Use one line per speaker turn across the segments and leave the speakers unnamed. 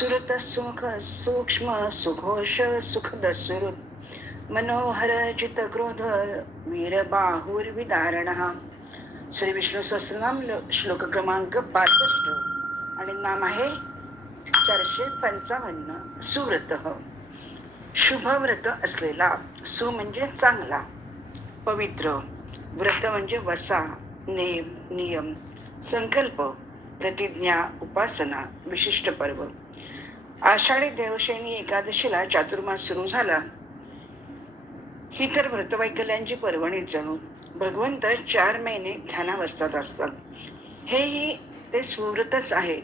सुरत सुख सूक्ष्म सुघोष सुखद सुरत मनोहर चित क्रोध वीर बाहुर्विदारण श्री विष्णू सहस्रनाम श्लोक क्रमांक पासष्ट. आणि नाम आहे चारशे पंचावन्न सुव्रत. शुभव्रत असलेला सु म्हणजे चांगला. पवित्र. व्रत म्हणजे वसा नेम नियम संकल्प प्रतिज्ञा उपासना विशिष्ट पर्व. आषाढी देवशैनी एकादशीला चातुर्मास सुरू झाला. ही तर व्रतवैकल्यांची पर्वणी जणू. भगवंत चार महिने ध्यानावस्थात असतात. हेही ते सुव्रतच आहे.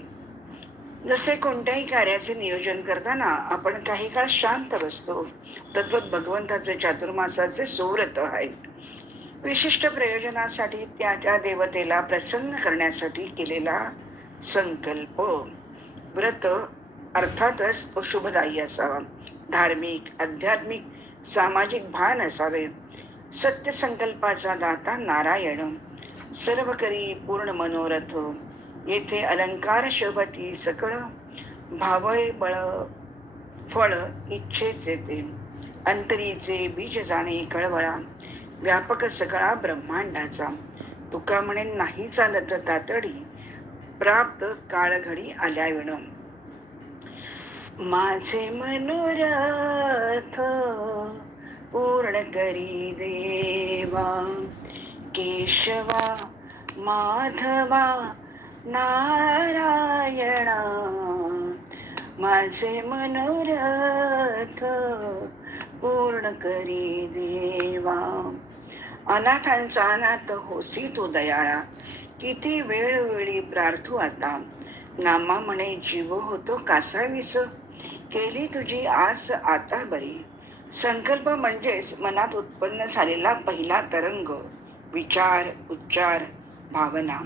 जसे कोणत्याही कार्याचे नियोजन करताना आपण काही काळ शांत बसतो तद्वत भगवंताचे चातुर्मासाचे सुव्रत आहे विशिष्ट प्रयोजनासाठी त्या त्या देवतेला प्रसन्न करण्यासाठी केलेला संकल्प व्रत अर्थातच तो शुभदायी असावा. धार्मिक आध्यात्मिक सामाजिक भान असावे. सत्य संकल्पाचा दाता नारायण. सर्व करी पूर्ण मनोरथ. येथे अलंकार शोभती सकळ भावय बळ फळ इच्छेचे ते अंतरीचे बीज जाणे कळवळा. व्यापक सगळा ब्रह्मांडाचा. तुका म्हणे नाही चालत तातडी. प्राप्त काळघडी आल्या विण माझे मनोरथ पूर्ण करी देवा. केशवा माधवा नारायणा माझे मनोरथ पूर्ण करी देवा. अनाथांचा अनाथ होसी तू दयाळा. किती वेळोवेळी प्रार्थू आता. नामा म्हणे जीव होतो कासावीस. केली तुझी आस आता बरी. संकल्प म्हणजेच मनात उत्पन्न झालेला पहिला तरंग. विचार उच्चार भावना.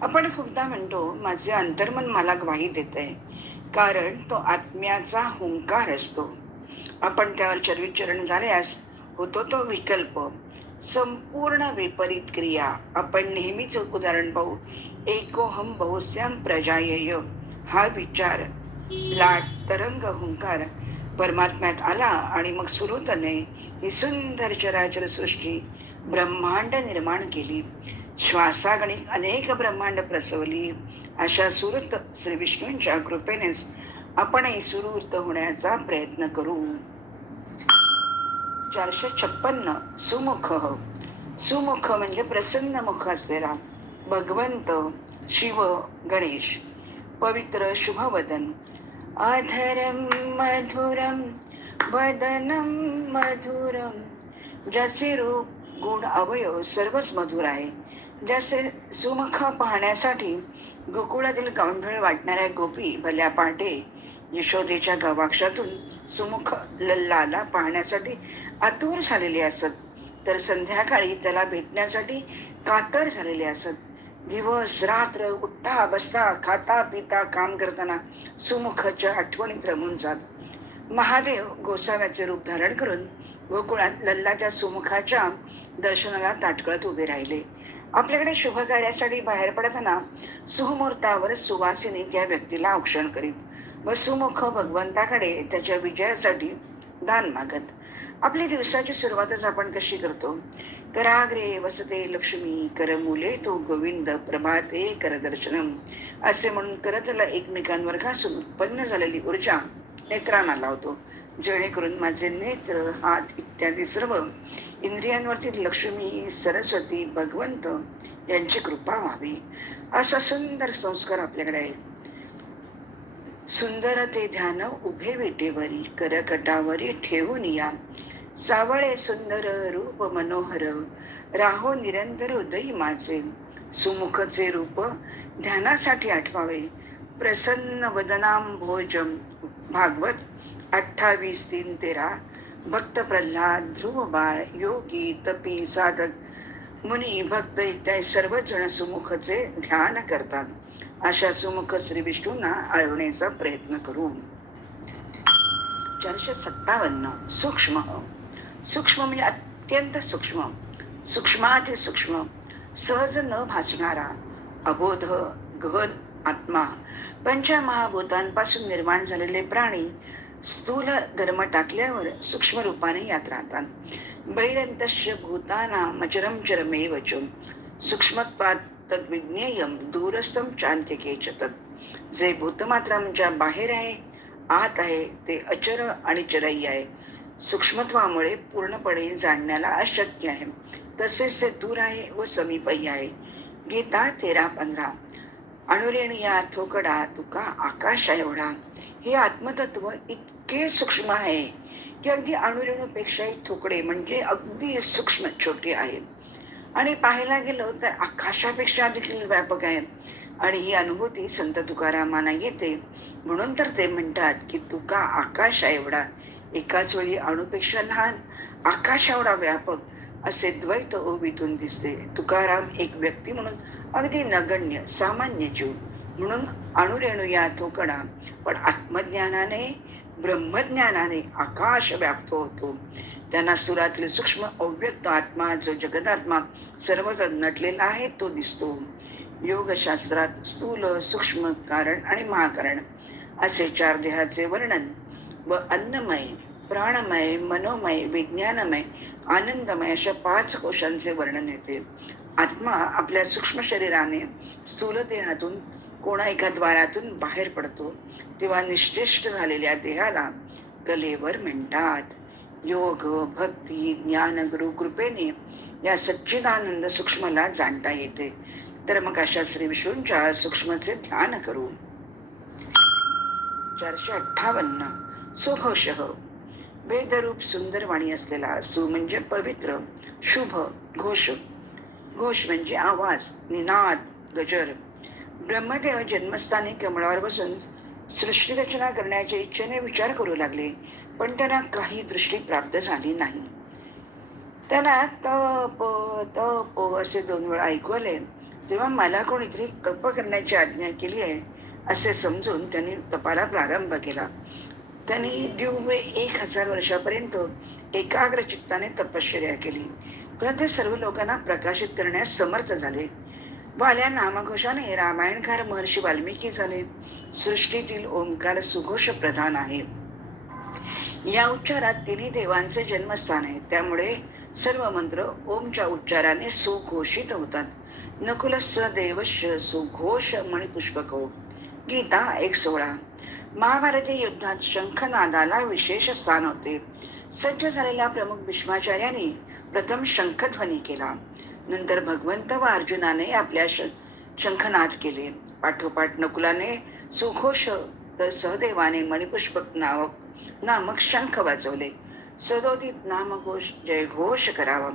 आपण खूपदा म्हणतो माझे अंतर्मन मला ग्वाही देते कारण तो आत्म्याचा हुंकार असतो. आपण त्यावर चरविचरण झाल्यास होतो तो विकल्प. संपूर्ण विपरीत क्रिया. आपण नेहमीच उदाहरण पाहू. एकोहम बहुस्याम प्रजायय. हा विचार लाट तरंग हुंकार परमात्म्यात आला आणि मग सुरुतने ही सुंदर चराचर सृष्टी ब्रह्मांड निर्माण केली. श्वासागणिक अनेक ब्रह्मांड प्रसवली. अशा सुरत श्री विष्णूंच्या कृपेनेच आपणही सुरवृत्त होण्याचा प्रयत्न करू. चारशे छप्पन्न सुमुख. सुमुख म्हणजे प्रसन्न मुख असलेला भगवंत शिव गणेश. पवित्र शुभवदन. अधरं मधुरं वदनं मधुरं. ज्याचे रूप गुण अवयव सर्वच मधुर आहे. जसे सुमुख पाहण्यासाठी गोकुळातील कांढळ वाटणाऱ्या गोपी भल्या पाटे यशोदेच्या गवाक्षातून सुमुख लल्लाला पाहण्यासाठी आतुर झालेले असत. तर संध्याकाळी त्याला भेटण्यासाठी कातर झालेले असत. दिवस रात्र उठता बसता खाता पिता काम करताना सुमुखच्या आठवणीत रमून जात. महादेव गोसाव्याचे रूप धारण करून गोकुळात लल्लाच्या सुमुखाच्या दर्शनाला ताटकळत उभे राहिले. आपल्याकडे शुभ कार्यासाठी बाहेर पडताना सुमुहूर्तावर सुवासिनी त्या व्यक्तीला औक्षण करीत व सुमुख भगवंताकडे त्याच्या विजयासाठी दान मागत. आपली दिवसाची सुरुवातच आपण कशी करतो? कराग्रे वसते लक्ष्मी करमुले तो गोविंद प्रभाते करदर्शनम असे म्हणून करतला एकमेकांवर घासून उत्पन्न झालेली ऊर्जा नेत्रांना लावतो. जेणेकरून माझे नेत्र हात इत्यादी सर्व इंद्रियांवरती लक्ष्मी सरस्वती भगवंत यांची कृपा व्हावी. असा सुंदर संस्कार आपल्याकडे आहे. सुंदर ते ध्यान उभे वेटेवरी करकटावरी ठेवून या. सावळे सुंदर रूप मनोहर राहो निरंतर उदयी माझे. सुमुखचे रूप ध्यानासाठी आठवावे. प्रसन्न वदनाम भोजम भागवत अठ्ठावीस तीन तेरा. भक्त प्रल्हाद ध्रुव बाळ योगी तपी साधक. मुनी भक्त इत्यादी सर्वजण सुमुखचे ध्यान करतात. अशा सुमुख श्री विष्णूंना आळवण्याचा प्रयत्न करू. चारशे सत्तावन्न. सूक्ष्म सूक्ष्म म्हणजे अत्यंत सूक्ष्म. सूक्ष्माति सूक्ष्म. सहज न भासणारा अबोध गहन आत्मा पंचमहाभूतांपासून निर्माण झालेले प्राणी स्थूल धर्म टाकल्यावर सूक्ष्म रूपाने यात राहतात. बहिरंतश्य भूताना मचरम चरमे वचम सूक्ष्मत्वात तद्विज्ञेयम दूरस्थम चांतिके तत्. जे भूतमात्रांच्या बाहेर आहे आत आहे ते अचर आणि चरई आहे. सूक्ष्मत्वामुळे पूर्णपणे जाणण्याला अशक्य आहे. तसेच ते दूर आहे व समीपही आहे. गीता तेरा पंधरा. अणुरेणिया थोकडा तुका आकाश एवढा. हे आत्मतत्व इतके सूक्ष्म आहे की अगदी अणुरेणूपेक्षाही थोकडे म्हणजे अगदी सूक्ष्म छोटे आहे. आणि पाहायला गेलो तर आकाशापेक्षा देखील व्यापक आहे. आणि ही अनुभूती संत तुकारामांना येते. म्हणून तर ते म्हणतात की तुका आकाश एवढा. एकाच वेळी अणुपेक्षा लहान आकाशावरा व्यापक असे द्वैत ओबीतून दिसते. तुकाराम एक व्यक्ती म्हणून अगदी नगण्य सामान्य जीव. म्हणून अणुरेणू या थोकडा पण आत्मज्ञानाने ब्रह्मज्ञानाने आकाश व्याप्त होतो. त्यांना सुरातील सूक्ष्म अव्यक्त आत्मा जो जगदात्मा सर्वत्र नटलेला आहे तो दिसतो. योगशास्त्रात स्थूल सूक्ष्म कारण आणि महाकारण असे चार देहाचे वर्णन व अन्नमय प्राणमय मनोमय विज्ञानमय आनंदमय अशा पाच कोशांचे वर्णन येते. आत्मा आपल्या सूक्ष्म शरीराने स्थूल देहातून कोणा एका द्वारातून बाहेर पडतो तेव्हा निश्चेष्ट झालेल्या देहाला कलेवर म्हणतात. योग भक्ती ज्ञान गुरु कृपेने या सच्चिदानंद सूक्ष्मला जाणता येते. तर मग अशा श्री विष्णूंच्या सूक्ष्मचे ध्यान करू. चारशे अठ्ठावन्न. सुघोष वेदरूप सुंदर वाणी असलेला सु म्हणजे पवित्र शुभ घोष. घोष म्हणजे आवाज निनाद गजर. ब्रह्मदेव जन्मस्थानी कमळावर बसून सृष्टीरचना करण्याच्या इच्छेने विचार करू लागले पण त्यांना काही दृष्टी प्राप्त झाली नाही. त्यांना तप तप असे दोन वेळा ऐकू आले तेव्हा मला कोणीतरी तप करण्याची आज्ञा केली आहे असे समजून त्यांनी तपाला प्रारंभ केला. त्यांनी दिव्य एक हजार वर्षापर्यंत एकाग्र चित्ताने तपश्चर्या केली. परंतु सर्व लोकांना प्रकाशित करण्यास समर्थ झाले. वाल्या नामघोषाने रामायणकार महर्षी वाल्मिकी झाले. सृष्टीतील ओंकार सुघोष प्रधान आहे. या उच्चारात तिन्ही देवांचे जन्मस्थान आहे. त्यामुळे सर्व मंत्र ओमच्या उच्चाराने सुघोषित होतात. नकुलस्स देवश सुघोष मणिपुष्पको. गीता एक सोळा. महाभारतीय युद्धात शंखनादाला विशेष स्थान होते. सज्ज झालेल्या प्रमुख भीष्माचार्याने प्रथम शंखध्वनी केला. नंतर भगवंत व अर्जुनाने आपल्या शंखनाद केले. पाठोपाठ नकुलाने सुघोष तर सहदेवाने मणिपुष्पक नावक नामक शंख वाजवले. सदोदित नामघोष जयघोष करावा.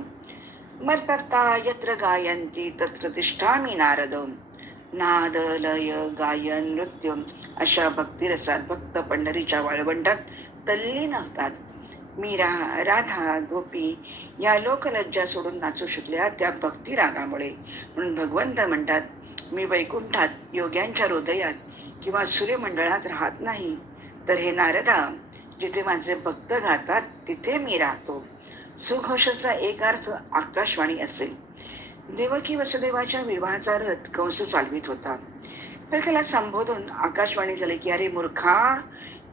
मत्भक्ता यत्र गायंती तत्र तिष्ठामि नारद. नाद लय गायन नृत्य अशा भक्तिरसात भक्त पंढरीच्या वाळवंटात तल्लीन होतात मीरा राधा गोपी या लोकलज्जा सोडून नाचू शकल्या त्या भक्ती रागामुळे. म्हणून भगवंत म्हणतात मी वैकुंठात योग्यांच्या हृदयात किंवा सूर्यमंडळात राहत नाही. तर हे नारदा जिथे माझे भक्त गातात तिथे मी राहतो. सुघोषाचा एक अर्थ आकाशवाणी असेल. देवकी वसुदेवाच्या विवाहाचा रथ कंस चालवित होता. तर त्याला संबोधून आकाशवाणी झाली की अरे मूर्खा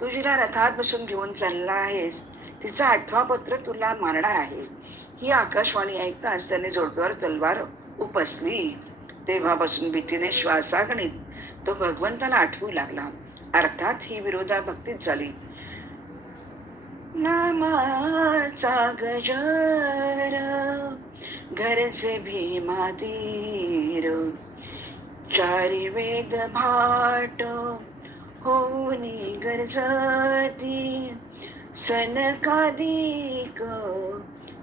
तू जिला रथात बसून घेऊन चालला आहेस तिचा आठवा पत्र तुला मारणार आहे. ही आकाशवाणी ऐकताच त्याने जोडद्वार तलवार उपसली. तेव्हापासून भीतीने श्वासागणित तो भगवंताला आठवू लागला. अर्थात ही विरोधा भक्तीच झाली. नामाचा गजर भीमा भीमातीर चारी वेद भाट होनी गरजती. सनकादिक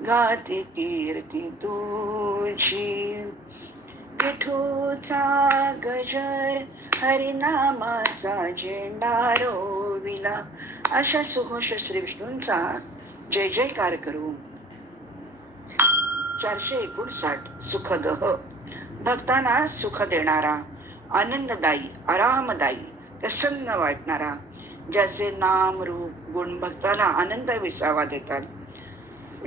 गाती कीर्ती तुझी. विठूचा गजर हरिनामाचा झेंडा रोविला. अशा सुघोष श्री विष्णूंचा जय जयकार करू. चारशे एकोणसाठ सुखदह. भक्तांना सुख देणारा आनंददायी आरामदायी प्रसन्न वाटणारा ज्याचे नाम रूप गुण भक्ताला आनंद विसावा देतात.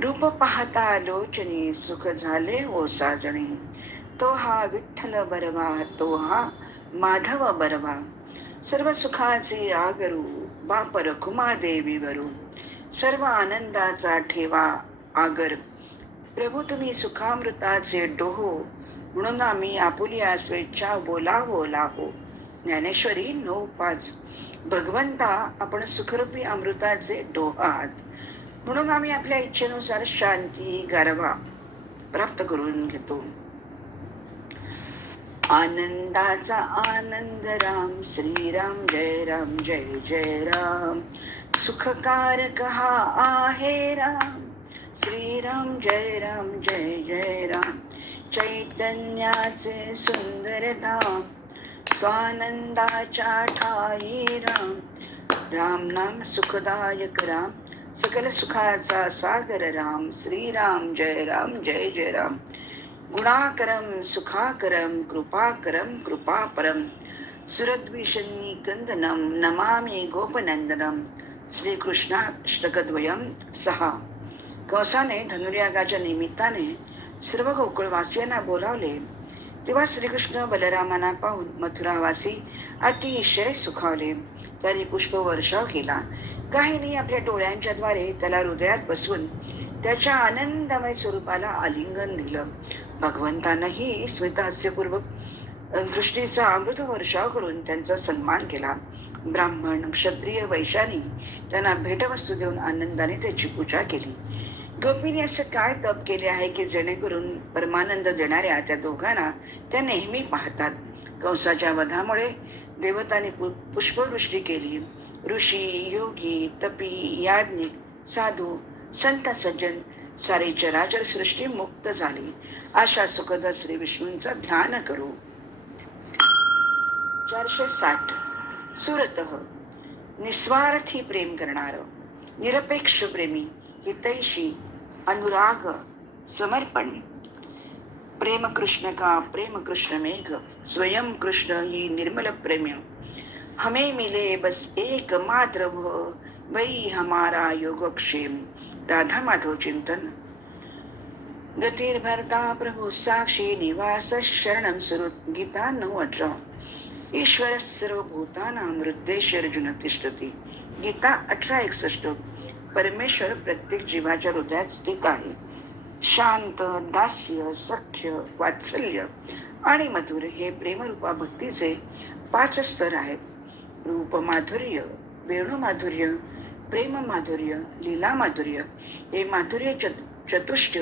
रूप पाहता लोचनी सुख झाले हो साजणे तो हा विठ्ठल बरवा तो हा माधव बरवा. सर्व सुखाचे आगरू बापर देवी वरू. सर्व आनंदाचा ठेवा आगर. प्रभू तुम्ही सुखामृताचे डोहो म्हणून आम्ही आपुलिया स्वेच्छा बोला बोला हो ज्ञानेश्वरी नऊ पाच. भगवंता आपण सुखरूपी अमृताचे डोहात आहात. म्हणून आम्ही आपल्या इच्छेनुसार शांती गारवा प्राप्त करून घेतो. आनंदाचा आनंद राम श्रीराम जय राम जय जय राम. सुखकारक हा आहे राम. श्रीराम जय राम जय जय राम. चैतन्याचे सुंदर स्वानंदाच्या ठाई राम. राम नाम सुखदायक राम सकल सुखाचा सागर राम. श्रीराम जय राम जय जय राम. गुणाकरम सुखाकरम कृपाकरम कृपापरम. सुरद्विषन्नी कंदनम नमामि गोपनंदनम श्रीकृष्णाष्टकद्वयम सहा. कंसाने धनुर्यागाच्या निमित्ताने सर्व गोकुळवासियांना बोलावले. तेव्हा श्रीकृष्ण बलरामांना पाहून मथुरावासी अतिशय सुखावले. त्यांनी पुष्पवर्षाव केला काहींनी आपल्या डोळ्यांच्या द्वारे त्याला हृदयात बसवून त्याच्या आनंदमय स्वरूपाला आलिंगन दिलं. भगवंतानंही स्मितहास्यपूर्वक दृष्टीचा अमृत वर्षाव करून त्यांचा सन्मान केला. ब्राह्मण क्षत्रिय वैशाली त्यांना भेटवस्तू देऊन आनंदाने त्याची पूजा केली. गोपीने असं काय तप केले आहे की जेणेकरून परमानंद देणाऱ्या त्या दोघांना त्या नेहमी पाहतात? कंसाच्या वधामुळे देवतांनी पु पुष्पवृष्टी केली. ऋषी योगी तपी याज्ञिक साधू संत सज्जन सारी चराचर सृष्टी मुक्त झाली. अशा सुखद श्री विष्णूंचा ध्यान करू. चारशे साठ. सुरत हो. निस्वार्थी प्रेम करणार निरपेक्ष प्रेमी हितैषी अनुराग समर्पण। प्रेम कृष्ण का प्रेम कृष्ण मेघ स्वयं कृष्ण ही निर्मल प्रेम। हमें मिले बस एक मात्र भ वही हमारा योगक्षेम। राधा माधव चिंतन। गतिर्भरता प्रभु साक्षी निवास शरण सुरुत गीता नऊ अठरा ईश्वर सर्वभूतानां हृदयेश अर्जुन तिष्ठती। गीता अठरा एकसष्ट परमेश्वर प्रत्येक जीवाच्या हृदयात स्थित आहे. शांत दास्य सख्य वात्सल्य आणि मधुर हे प्रेमरूपा भक्तीचे पाच स्तर आहेत. रूप माधुर्य वेणू माधुर्य प्रेम माधुर्य लीला माधुर्य हे माधुर्य चतुष्ट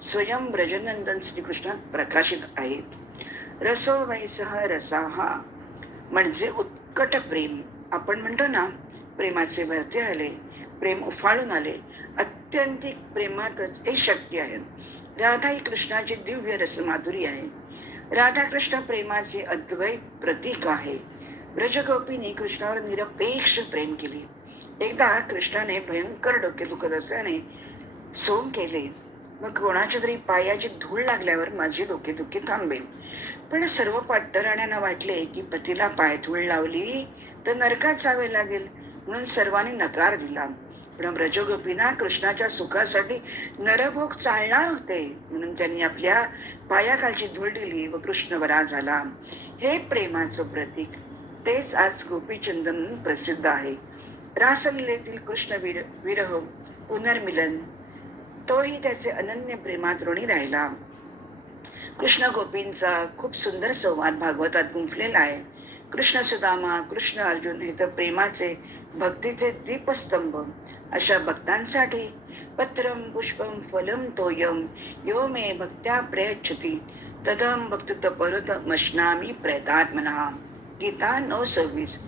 स्वयं ब्रजनंदन श्रीकृष्णात प्रकाशित आहेत. रसो वैसह रसाहा म्हणजे उत्कट प्रेम. आपण म्हणतो ना प्रेमाचे भरते आले प्रेम उफाळून आले. अत्यंतिक प्रेमातच हे शक्य आहे. राधा ही कृष्णाची दिव्य रसमाधुरी आहे. राधाकृष्ण प्रेमाचे अद्वैत प्रतीक आहे. ब्रजगोपीने कृष्णावर निरपेक्ष प्रेम केले. एकदा कृष्णाने भयंकर डोके दुखत असल्याने सोंग केले. मग कोणाच्या तरी पायाची धूळ लागल्यावर माझी डोकेदुखी थांबेल. पण सर्व पाट्टराण्यांना वाटले की पतीला पायधूळ लावली तर नरकात जावे लागेल म्हणून सर्वांनी नकार दिला. पण ब्रजगोपींना कृष्णाच्या सुखासाठी नरभोग चालणार होते. म्हणून त्यांनी आपल्या पायाखालची धूळ दिली व कृष्ण बरा झाला. हे प्रेमाचं प्रतीक. तेच आज गोपीचंदन प्रसिद्ध आहे. रासलीलेतील कृष्ण विर विरह पुनर्मिलन तोही त्याचे अनन्य प्रेमात ऋणी राहिला. कृष्ण गोपींचा खूप सुंदर संवाद भागवतात गुंफलेला आहे. कृष्ण सुदामा कृष्ण अर्जुन हे तर प्रेमाचे भक्तीचे दीपस्तंभ. अशा भक्तांसाठी पत्रम पुष्पम फलम तोयम यो मे भक्त्या प्रयच्छती. तदम भक्तुत परत मशनामी प्रयतात्मना. गीता नऊ सव्वीस.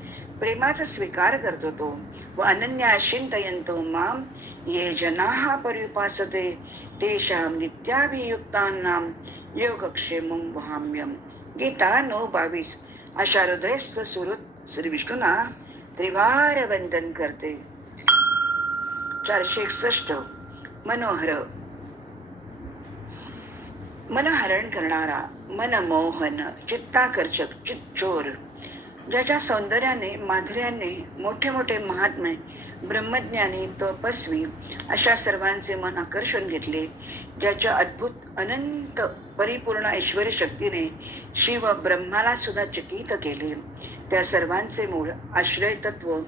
प्रेमाचा स्वीकार करतो तो व अनन्या चिंतयंतो माम ये जनाः परिपासते तेषां नित्याभियुक्तानां योगक्षेमं वहाम्यम गीता नऊ बावीस. अशा हृदयस्थ सुरुत श्री विष्णूंना त्रिवार वंदन करते. चारशे एकसष्ट मनोहर. मनहरण करणारा मनमोहन चित्ताकर्षक चिच्चोर ज्याच्या सौंदर्याने माधुर्याने मोठे मोठे महात्मे ब्रह्मज्ञानी तपस्वी अशा सर्वांचे मन आकर्षण घेतले. ज्याच्या अद्भुत अनंत परिपूर्ण ऐश्वर शक्तीने शिव ब्रह्माला सुद्धा चकित केले. त्या सर्वांचे मूळ आश्रय तत्व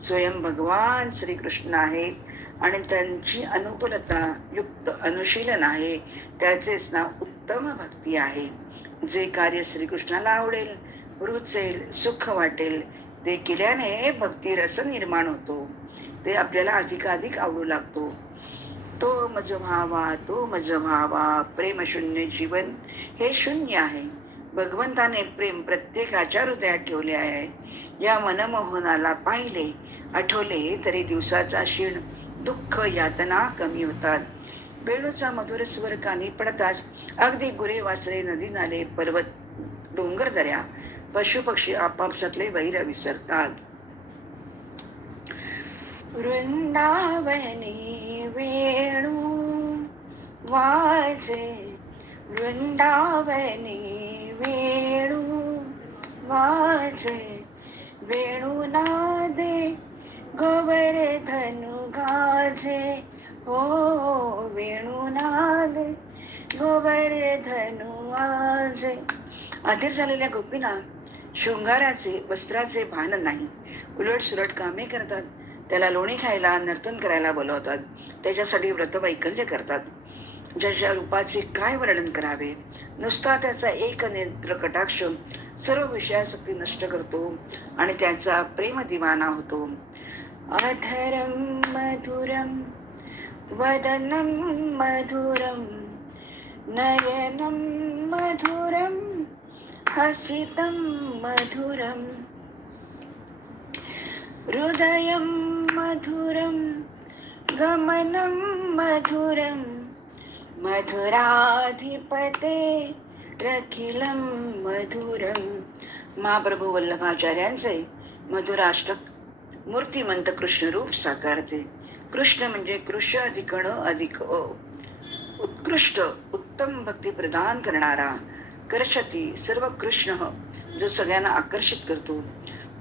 स्वयं भगवान श्रीकृष्ण आहेत आणि त्यांची अनुकूलता युक्त अनुशीलन आहे त्याचेच नाव उत्तम भक्ती आहे. जे कार्य श्रीकृष्णाला आवडेल रुचेल सुख वाटेल ते केल्याने भक्ती रस निर्माण होतो. ते आपल्याला अधिकाधिक आवडू लागतो. तो मज व्हावा तो मज व्हावा प्रेम शून्य जीवन हे शून्य आहे. भगवंताने प्रेम प्रत्येकाच्या हृदयात ठेवले आहे. या मनमोहनाला पाहिले आठवले तरी दिवसाचा क्षीण दुःख यातना कमी होतात. बेळूचा मधुर स्वर कानी पडताच अगदी गुरे वासरे नदी नाले पर्वत डोंगर दऱ्या पशुपक्षी आपापसातले वैर विसरतात. वृंदावनी वेणू वाजे वृंदावनी वेणू वाजे वेणू नादे गोवर्धनु गाजे हो वेणू नादे गोवर्धनु आजे. अधीर झालेल्या गोपीना शृंगाराचे वस्त्राचे भान नाही. उलट सुलट कामे करतात. त्याला लोणी खायला नर्तन करायला बोलवतात. त्याच्यासाठी व्रतवैकल्य करतात. ज्याच्या रूपाचे काय वर्णन करावे? नुसता त्याचा एक नेत्र कटाक्ष सर्व विषयासक्ती नष्ट करतो आणि त्याचा प्रेम दिवाना होतो. अधरं मधुरं वदनं मधुरं नयनं मधुरं हसितं मधुरं हृदयं मधुरं गमनं मधुरं मधुराधिपते रखिलं मधुरं. महाप्रभू वल्लभाचार्यांचे मधुराष्टक मूर्तिमंत कृष्ण रूप साकारते. कृष्ण म्हणजे कृष्ण अधिकण अधिक अ. उत्कृष्ट उत्तम भक्ती प्रदान करणारा कर्षती सर्व कृष्ण जो सगळ्यांना आकर्षित करतो.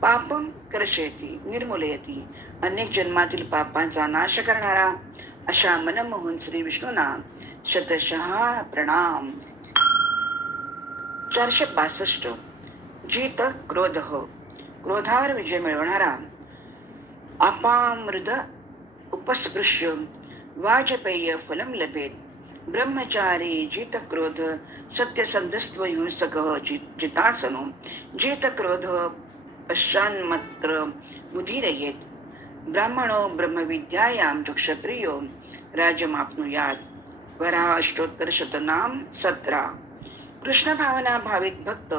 पापम कर्षयती निर्मूलयती अनेक जन्मातील पापांचा नाश करणारा अशा मनमोहन श्री विष्णूंना शतशः प्रणाम. चारशे पासष्ट. जीत क्रोध. क्रोधावर विजय मिळवणारा अपामृद उपस्पृश्य वाजपेय फलम लभेत ब्रह्मचारी जितक्रोध क्रोध सकः हिंसक जितासनो जित क्रोध पश्चान्मत्र मुदीरयेत ब्राह्मणो ब्रह्मविद्यायां च क्षत्रियो राजमाप्नुयात वरा अष्टोत्तर शतनाम सतरा कृष्ण भावना भक्त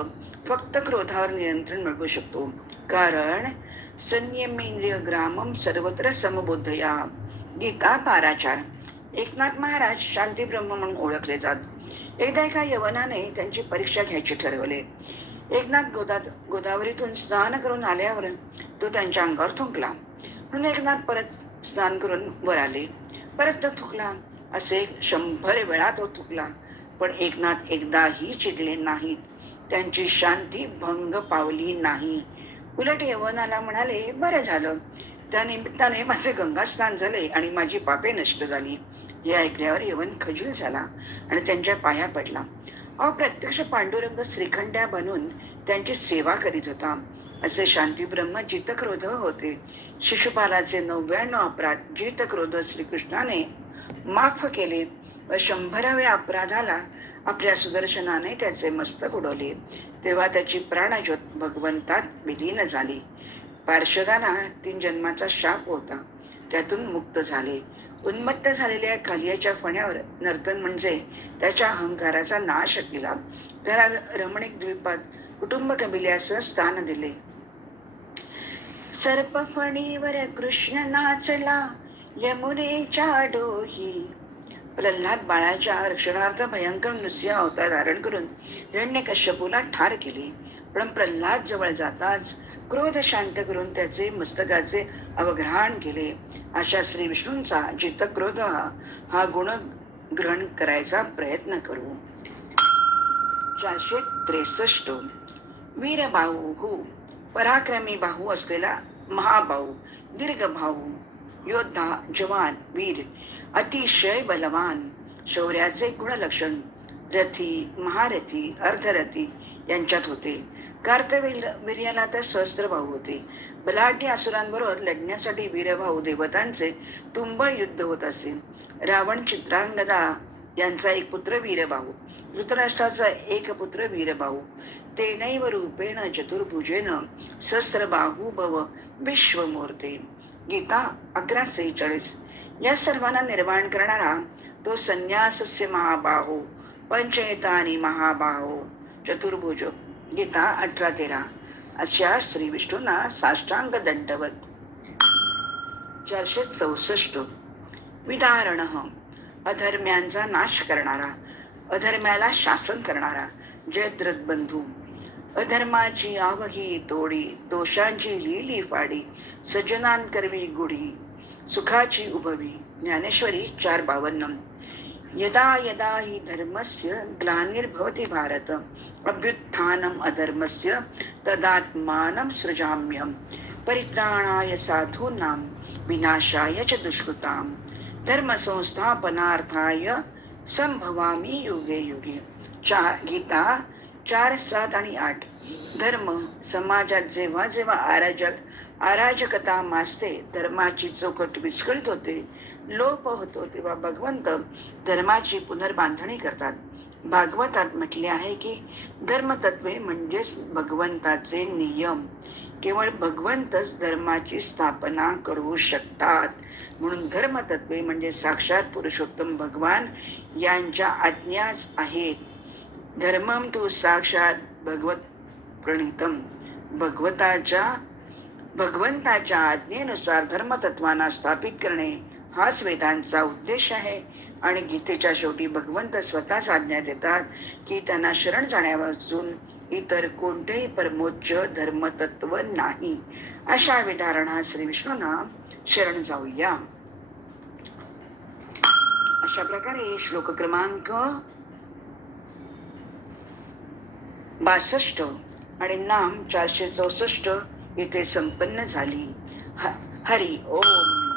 फक्त क्रोधावर नियंत्रण मिळवू शकतो कारण संयमेंद्रिय ग्रामम सर्वत्र समबोधया गीता पाराचार एकनाथ महाराज शांती ब्रह्म म्हणून ओळखले जात. एकदा एका यवनाने त्यांची परीक्षा घ्यायची ठरवले. एकनाथ गोदा गोदावरीतून स्नान करून आल्यावर तो त्यांच्या अंगावर थुंकला. म्हणून एकनाथ परत स्नान करून वर आले. परत तो थुकला. असे शंभर वेळा तो थुकला. पण एकनाथ एकदाही चिडले नाहीत. त्यांची शांती भंग पावली नाही. उलट यवनाला म्हणाले बरं झालं. त्या निमित्ताने माझे गंगा स्नान झाले आणि माझी पापे नष्ट झाली. हे ऐकल्यावर यवन खजील झाला आणि त्यांच्या पाया पडला. अप्रत्यक्ष पांडुरंग श्रीखंड्या बनून त्यांची सेवा करीत होता. असे शांती ब्रह्म जितक्रोध होते. शिशुपालाचे नव्याण्णव अपराध जितक्रोध श्रीकृष्णाने माफ केले. व शंभराव्या अपराधाला आपल्या सुदर्शनाने त्याचे मस्तक उडवले. तेव्हा त्याची प्राणज्योत भगवंतात विलीन झाली. पार्षदाला तीन जन्माचा शाप होता. त्यातून मुक्त झाले. उन्मत्त झालेल्या कालियाच्या फण्यावर नर्तन म्हणजे त्याच्या अहंकाराचा नाश केला. त्याला रमणीक द्वीपात कुटुंब कबिल्यासह स्थान दिले. सर्पफणीवर कृष्ण नाचला यमुनेच्या डोही प्रल्हाद बाळाच्या रक्षणार्थ भयंकर नृसिंह अवतार धारण करून हिरण्यकश्यपूला ठार केले. पण प्रल्हाद जवळ जाताच क्रोध शांत करून त्याचे मस्तकाचे अवग्रहण केले. अशा श्री विष्णूंचा जितक्रोध हा गुण ग्रहण करायचा प्रयत्न करू. चारशे त्रेसष्ट. वीरबाहू. पराक्रमी बाहू असलेला महाबाहू दीर्घ भाऊ योद्धा जवान वीर अतिशय बलवान शौर्याचे गुणलक्षण रथी महारथी अर्धरथी यांच्यात होते. कार्तवीर्याला तर सहस्त्रभाऊ होते. बलाढ्य असुरांबरोबर लढण्यासाठी वीरभाऊ देवतांचे तुंबळ युद्ध होत असे. रावण चित्रांगदा यांचा एक पुत्र वीरभाऊ धृतराष्ट्राचा एक पुत्र वीरभाऊ. तेनैव रूपेण चतुर्भुजेन सहस्रबाहू भव विश्वमूर्ते. गीता अकरा सेहेचाळीस या सर्वांना निर्माण करणारा तो संन्यासस्य महाबाहो पंचहितानी महाबाहो चतुर्भुज गीता अठरा तेरा अशा श्री विष्णूंना साष्टांग दंडवत. चारशे चौसष्ट. विदारण. अधर्म्यांचा नाश करणारा अधर्म्याला शासन करणारा जयद्रथ बंधू. अधर्माची आवही तोडी दोषांची लिहिली फाडी सज्जनांकरवी गुढी सुखाची उभवी ज्ञानेश्वरी चार बावन्न. यदा यदा हि धर्मस्य ग्लानिर्भवति भारत अभ्युत्थानम् अधर्मस्य तदात्मानं सृजाम्यं परित्राणाय साधूनां विनाशाय च दुष्कृतां धर्मसंस्थापनार्थाय सम्भवामि युगे युगे। चा गीता चार सात आणि आठ. धर्म समाजात जेव्हा जेव्हा अराजक अराजकता मासते धर्माची चौकट विस्कळीत होते लोप होतो तेव्हा भगवंत धर्माची पुनर्बांधणी करतात. भागवतात म्हटले आहे की धर्मतत्वे म्हणजेच भगवंताचे नियम. केवळ भगवंतच धर्माची स्थापना करू शकतात. म्हणून धर्मतत्वे म्हणजे साक्षात पुरुषोत्तम भगवान यांच्या आज्ञाच आहेत. धर्मम तू साक्षात भगवत प्रणितम भगवताच्या भगवंताच्या आज्ञेनुसार धर्मतत्वांना स्थापित करणे हाच वेदांचा उद्देश आहे. आणि गीतेच्या शेवटी भगवंत स्वतःच आज्ञा देतात की त्यांना शरण जाण्यापासून इतर कोणतेही परमोच्च धर्मतत्व नाही. अशा विधारणा श्री विष्णूंना शरण जाऊया. अशा प्रकारे श्लोक क्रमांक बासष्ट आणि नाम चारशे चौसष्ट इथे संपन्न झाली. ह- हरी ओम.